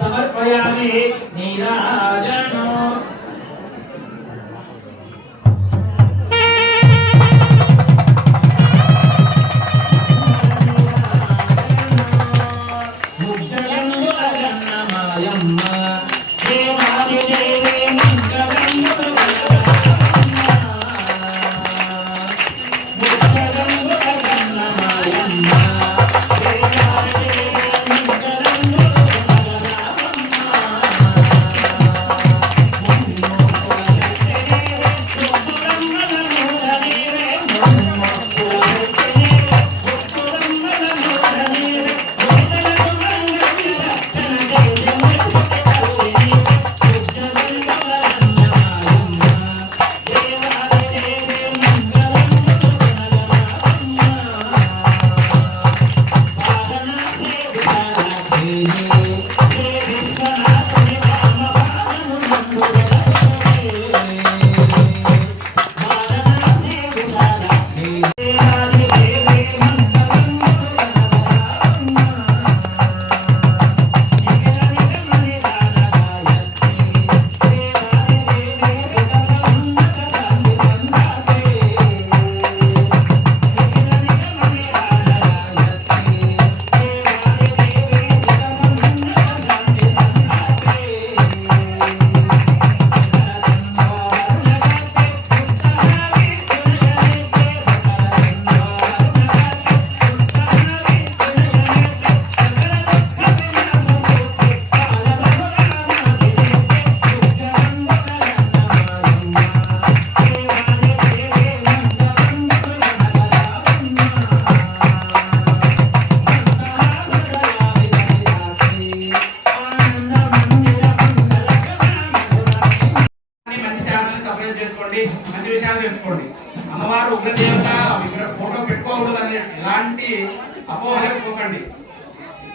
समर्पयामि नीराजनो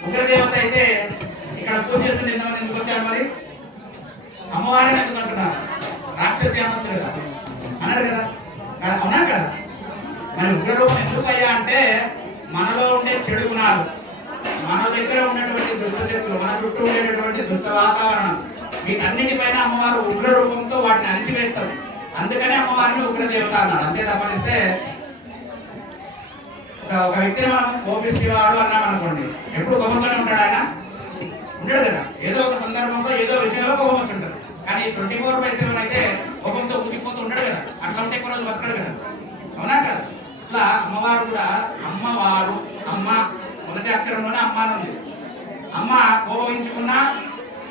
ఉగ్రదేవత అయితే ఇక్కడ పూజ చేస్తుంటే ఎంతమంది ఎందుకు వచ్చారు మరి? అమ్మవారిని ఎందుకు అంటున్నారు? రాక్షసి అనొచ్చు కదా, అన్నారు కదా, అవునా కదా? మరి ఉగ్రరూపం ఎందుకు అయ్యా అంటే మనలో ఉండే చెడు గుణాలు, మన దగ్గర ఉన్నటువంటి దుష్ట శక్తులు, మన చుట్టూ ఉండేటటువంటి దుష్ట వాతావరణం, వీటన్నిటిపైన అమ్మవారు ఉగ్ర రూపంతో వాటిని అణిచివేస్తారు. అందుకనే అమ్మవారిని ఉగ్రదేవత అన్నారు. అంతే తప్పనిస్తే ఒక వ్యక్తిని మనం కోపిష్టివాడు అన్నాం అనుకోండి, ఎప్పుడు కోపంతోనే ఉంటాడు ఆయన? ఉండడు కదా. ఏదో ఒక సందర్భంలో ఏదో విషయంలో కోపం వచ్చి ఉంటుంది. కానీ 24/7 అయితే కోపంతో ఊగిపోతూ ఉండడు కదా. అట్లా ఉంటే ఎక్కువ రోజులు బతకడు కదా, అవునా కదా? ఇట్లా అమ్మవారు కూడా అమ్మవారు, అమ్మ మొదటి అక్షరంలోనే అమ్మ అని ఉంది. అమ్మ కోపగించుకున్నా,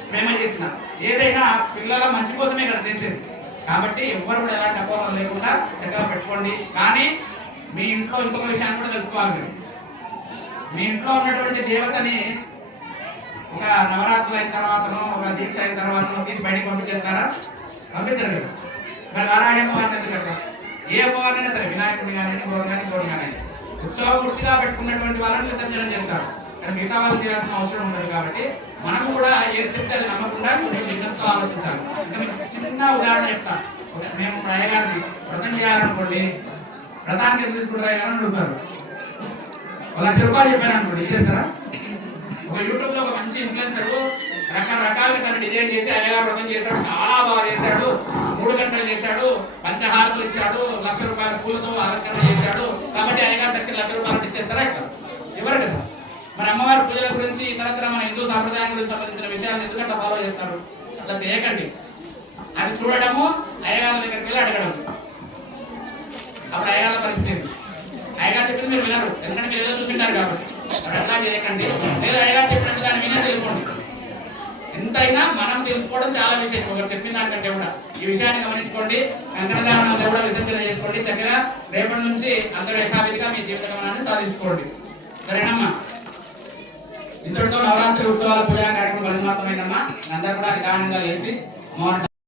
ప్రేమ చేసిన ఏదైనా పిల్లల మంచి కోసమే కదా చేసేది. కాబట్టి ఎవ్వరు కూడా ఎలాంటి అపోహలు లేకుండా చక్కగా పెట్టుకోండి. కానీ మీ ఇంట్లో ఇంకొక విషయాన్ని కూడా తెలుసుకోవాలి. మీరు మీ ఇంట్లో ఉన్నటువంటి దేవతని ఒక నవరాత్రులు అయిన తర్వాతనో ఒక దీక్ష అయిన తర్వాతనో తీసి బయటికి పంపించేస్తారా? పంపించరు కదా. మరి వారాహి అమ్మవారిని ఎందుకు పెడతారు? ఏ అమ్మవారినైనా సరే, వినాయకుడిని కానీ గోరు కానీ ఉత్సవమూర్తిగా పెట్టుకున్నటువంటి వాళ్ళని విసర్జన చేస్తారు. కానీ మిగతా వాళ్ళు చేయాల్సిన అవసరం ఉండదు. కాబట్టి మనము కూడా ఏది చెప్తే అది నమ్మకుండా కొంచెం విజ్ఞతతో ఆలోచించాలి. ఇంకా మీకు చిన్న ఉదాహరణ చెప్తాను. మేము అయ్యగారిని వ్రతం చేయాలనుకోండి, వ్రతానికి ఎంత తీసుకుంటారు అయ్యగారు అడుగుతారు. ₹1,00,000 చెప్పాను అనుకోండి, ఇచ్చేస్తారా? ఒక యూట్యూబ్ లో ఒక మంచి ఇన్ఫ్లుయెన్సర్ రకరకాలుగా తను డిజైన్ చేసి అయ్యగారు వ్రతం చేశాడు, చాలా బాగా చేశాడు, 3 గంటలు చేశాడు, పంచహారతులు ఇచ్చాడు, ₹1,00,000 పూలతో అలంకరణ చేశాడు, కాబట్టి అయ్యగారు దక్షిణ ₹1,00,000 ఇచ్చేస్తారా? ఇట్లా ఎవరు కదా. మరి అమ్మవారి పూజల గురించి ఇతరత్ర మన హిందూ సాంప్రదాయం గురించి సంబంధించిన విషయాలను ఎందుకంటే ఫాలో చేస్తారు? అట్లా చేయకండి. అది చూడడము, అయ్యగారి దగ్గరికి వెళ్ళి అడగడం. అప్పుడు అయ్యగారి పరిస్థితి అయ్యగారు చెప్పింది మీరు వినరు, ఎందుకంటే మీరు ఏదో చూసింటారు కాబట్టి. అప్పుడు అట్లా చేయకండి. లేదా అయ్యగారు చెప్పినట్టు దాన్ని వినే తెలుసుకోండి. ఎంతైనా మనం తెలుసుకోవడం చాలా విశేషం, ఒకరు చెప్పిన దానికంటే కూడా. ఈ విషయాన్ని గమనించుకోండి. కంకణదానం అంతా కూడా విసర్జన చేసుకోండి. చక్కగా రేపటి నుంచి అందరూ యథావిధిగా మీ జీవిత గమనాన్ని సాధించుకోండి. సరేనమ్మా? ఇంతటితో నవరాత్రి ఉత్సవాల పూజా కార్యక్రమం పరిసమాప్తమైందమ్మా. అందరూ కూడా నిదానంగా లేచి